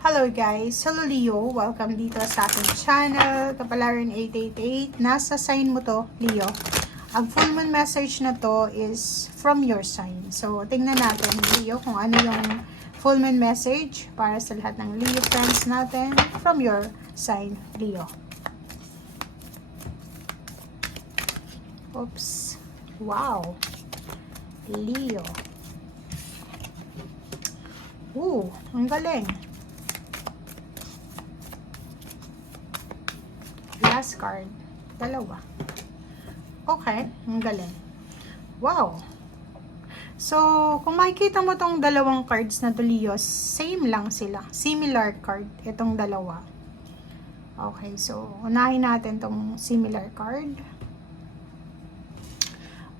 Hello guys! Hello Leo! Welcome dito sa ating channel, Kapalaran 888. Nasa sign mo to, Leo. Ang full moon message na to is from your sign. So, tingnan natin, Leo, kung ano yung full moon message para sa lahat ng Leo friends natin from your sign, Leo. Oops! Wow! Leo. Ang galing. Last card. Dalawa. Okay, ang galing. Wow. So, kung makikita mo tong dalawang cards na to, Leo, same lang sila. Similar card, itong dalawa. Okay, so, unahin natin tong similar card.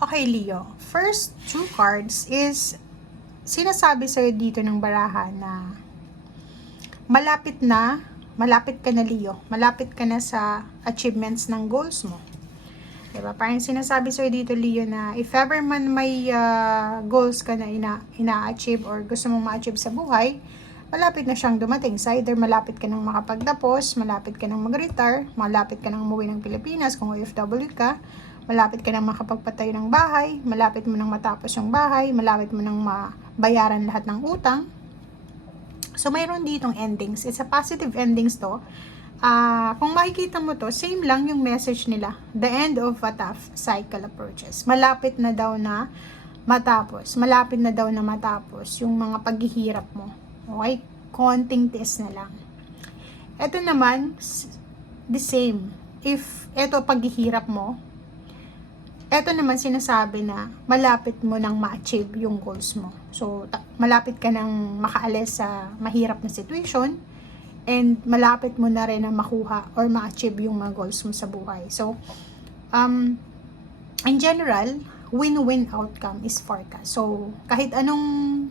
Okay, Leo. First two cards is sinasabi sa'yo dito ng barahan na malapit ka na, Leo. Malapit ka na sa achievements ng goals mo. Diba? Parang sinasabi sa'yo dito, Leo, na if ever man may goals ka na ina-achieve or gusto mong ma-achieve sa buhay, malapit na siyang dumating. So either malapit ka nang makapagtapos, malapit ka nang mag-retire, malapit ka nang umuwi ng Pilipinas kung OFW ka, malapit ka nang makapagpatayo ng bahay, malapit mo nang matapos yung bahay, malapit mo nang mabayaran lahat ng utang. So, mayroon ditong endings. It's a positive endings to. Kung makikita mo to, same lang yung message nila. The end of a tough cycle approaches. Malapit na daw na matapos. Malapit na daw na matapos yung mga paghihirap mo. Okay? Konting test na lang. Ito naman, the same. If ito paghihirap mo, ito naman sinasabi na malapit mo nang ma-achieve yung goals mo. So, malapit ka nang makaalis sa mahirap na situation and malapit mo na rin na makuha or ma-achieve yung mga goals mo sa buhay. So, in general, win-win outcome is forecast. So, kahit anong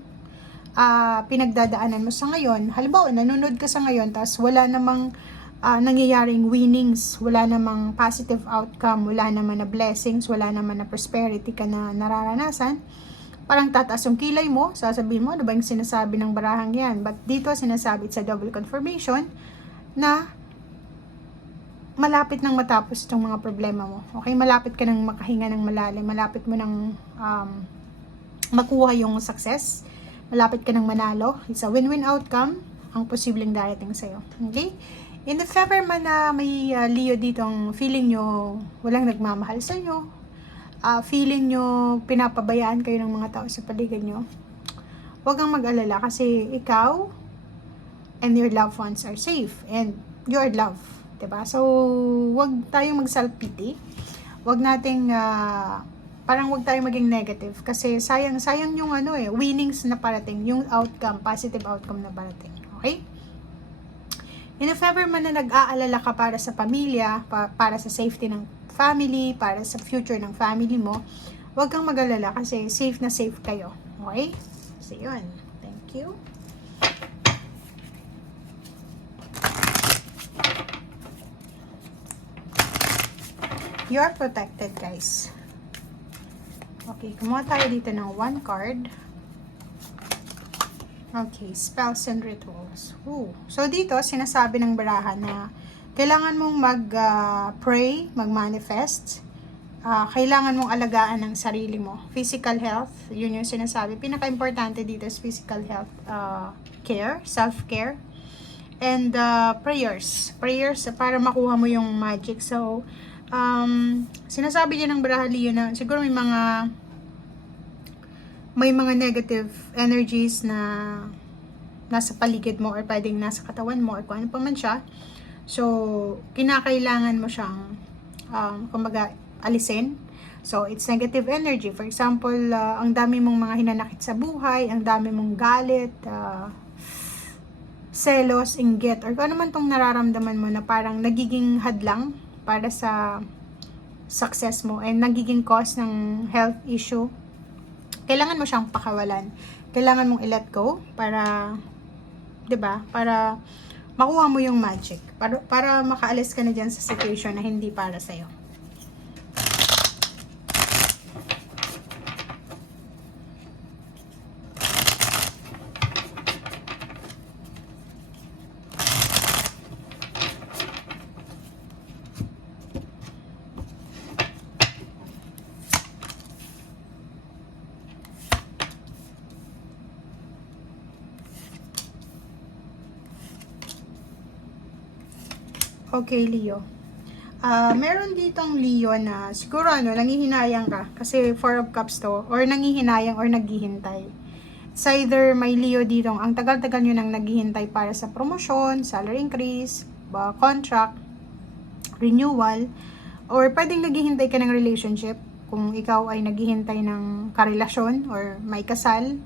pinagdadaanan mo sa ngayon, halimbawa, nanonood ka sa ngayon, tapos wala namang nangyayaring winnings, wala namang positive outcome, wala naman na blessings, wala naman na prosperity ka na nararanasan, parang tataas yung kilay mo, sasabihin mo, ano ba yung sinasabi ng barahang yan? But dito sinasabi sa double confirmation na malapit nang matapos itong mga problema mo. Okay, malapit ka nang makahinga ng malalim, malapit mo nang makuha yung success, malapit ka nang manalo. It's a win-win outcome ang posibleng darating sa'yo. Okay? And if ever man na may Leo ditong feeling nyo walang nagmamahal sa inyo, feeling nyo pinapabayaan kayo ng mga tao sa paligid nyo, huwag kang mag-alala kasi ikaw and your loved ones are safe and you're loved. Diba? So, huwag tayong mag-self-pity. Huwag nating, parang huwag tayong maging negative kasi sayang yung winnings na parating, yung outcome, positive outcome na parating. Okay? And if ever man na nag-aalala ka para sa pamilya, para sa safety ng family, para sa future ng family mo, huwag kang mag-alala kasi safe na safe kayo. Okay? So, yun. Thank you. You are protected, guys. Okay, kumuha tayo dito ng one card. Okay, spells and rituals. So dito, sinasabi ng barahan na kailangan mong mag-pray, mag-manifest. Kailangan mong alagaan ang sarili mo. Physical health, yun yung sinasabi. Pinaka-importante dito is physical health care, self-care. And prayers. Prayers para makuha mo yung magic. So, sinasabi din ng barahan, Leo, na siguro may mga negative energies na nasa paligid mo or pwedeng nasa katawan mo or kung ano pa man siya. So, kinakailangan mo siyang kumbaga alisin. So, it's negative energy. For example, ang dami mong mga hinanakit sa buhay, ang dami mong galit, selos, inggit, or kung ano man tong nararamdaman mo na parang nagiging hadlang para sa success mo and nagiging cause ng health issue. Kailangan mo siyang pakawalan. Kailangan mong i-let go para, 'di ba? Para makuha mo yung magic. Para makaalis ka na diyan sa situation na hindi para sa iyo. Okay, Leo. Meron ditong Leo na siguro nangihinayang ka kasi 4 of Cups to, or nangihinayang or naghihintay. It's either may Leo dito, ang tagal-tagal nyo nang naghihintay para sa promotion, salary increase, contract, renewal, or pwedeng naghihintay ka ng relationship kung ikaw ay naghihintay ng karelasyon or may kasal.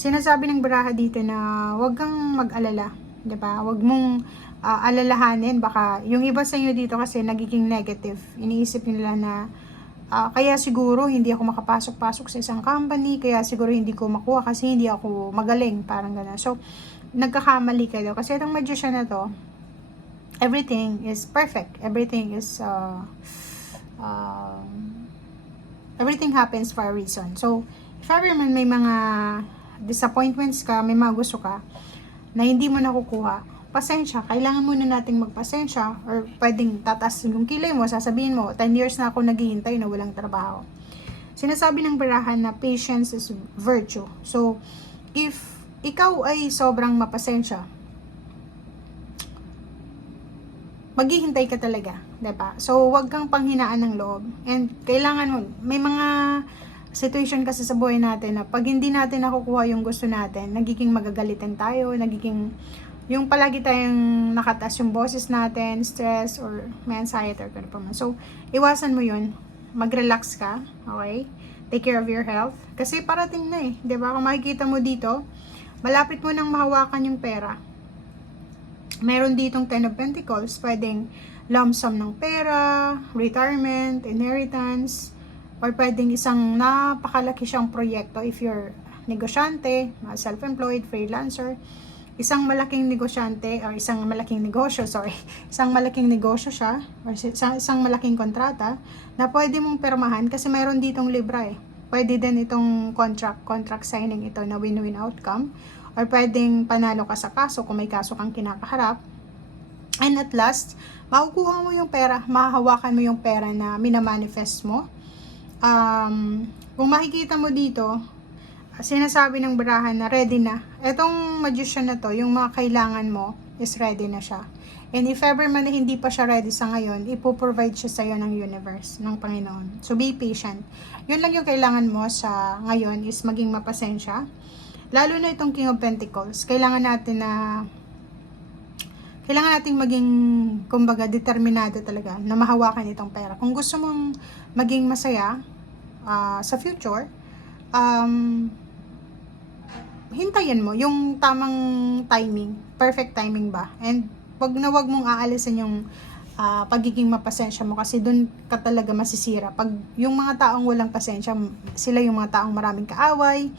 Sinasabi ng baraha dito na huwag kang mag-alala, 'di ba? Huwag mong alalahanin, baka yung iba sa inyo dito kasi nagiging negative. Iniisip nila na kaya siguro hindi ako makapasok-pasok sa isang company, kaya siguro hindi ko makuha kasi hindi ako magaling, parang gano'n. So, nagkakamali kayo kasi itong magician na to, everything is perfect. Everything is everything happens for a reason. So, if ever man may mga disappointments ka, may mga gusto ka na hindi mo nakukuha, pasensya, kailangan muna nating magpasensya, or pwedeng tatas yung kilay mo, sasabihin mo, 10 years na ako naghihintay na walang trabaho. Sinasabi ng barahan na patience is virtue. So, if ikaw ay sobrang mapasensya, maghihintay ka talaga, 'di ba? So, wag kang panghinaan ng loob. And kailangan mo, may mga situation kasi sa buhay natin na pag hindi natin nakukuha yung gusto natin, nagiging magagalitan tayo, nagiging yung palagi tayong nakataas yung boses natin, stress, or may anxiety, or pa man. So, iwasan mo yun. Mag-relax ka, okay? Take care of your health. Kasi parating na eh, 'di ba? Kung makikita mo dito, malapit mo nang mahawakan yung pera. Meron ditong 10 of Pentacles, pwedeng lump sum ng pera, retirement, inheritance, or pwedeng isang napakalaki siyang proyekto if you're negosyante, self-employed, freelancer, isang malaking negosyante, or isang malaking negosyo siya, or isang malaking kontrata na pwede mong permahan kasi mayroon ditong libra eh. Pwede din itong contract signing ito na win-win outcome, or pwedeng panalo ka sa kaso kung may kaso kang kinakaharap. And at last, makukuha mo yung pera, mahahawakan mo yung pera na minamanifest mo. Kung makikita mo dito, sinasabi ng barahan na ready na. Etong magician na to, yung mga kailangan mo is ready na siya. And if ever man na hindi pa siya ready sa ngayon, ipoprovide siya sa'yo ng universe, ng Panginoon. So be patient. Yun lang yung kailangan mo sa ngayon is maging mapasensya. Lalo na itong King of Pentacles, kailangan natin maging, kumbaga, determinado talaga na mahawakan itong pera. Kung gusto mong maging masaya sa future, hintayin mo yung tamang timing, perfect timing ba? And wag mong aalisin yung pagiging mapasensya mo kasi dun ka talaga masisira. Pag yung mga taong walang pasensya, sila yung mga taong maraming kaaway,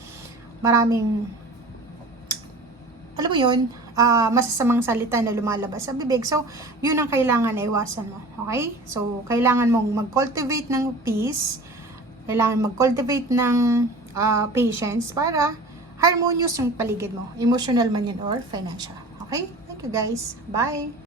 maraming, alam mo yun, masasamang salita na lumalabas sa bibig. So, yun ang kailangan na iwasan mo. Okay? So, kailangan mong mag-cultivate ng peace, kailangan mag-cultivate ng patience para harmonious yung paligid mo. Emotional man yun or financial. Okay? Thank you guys. Bye!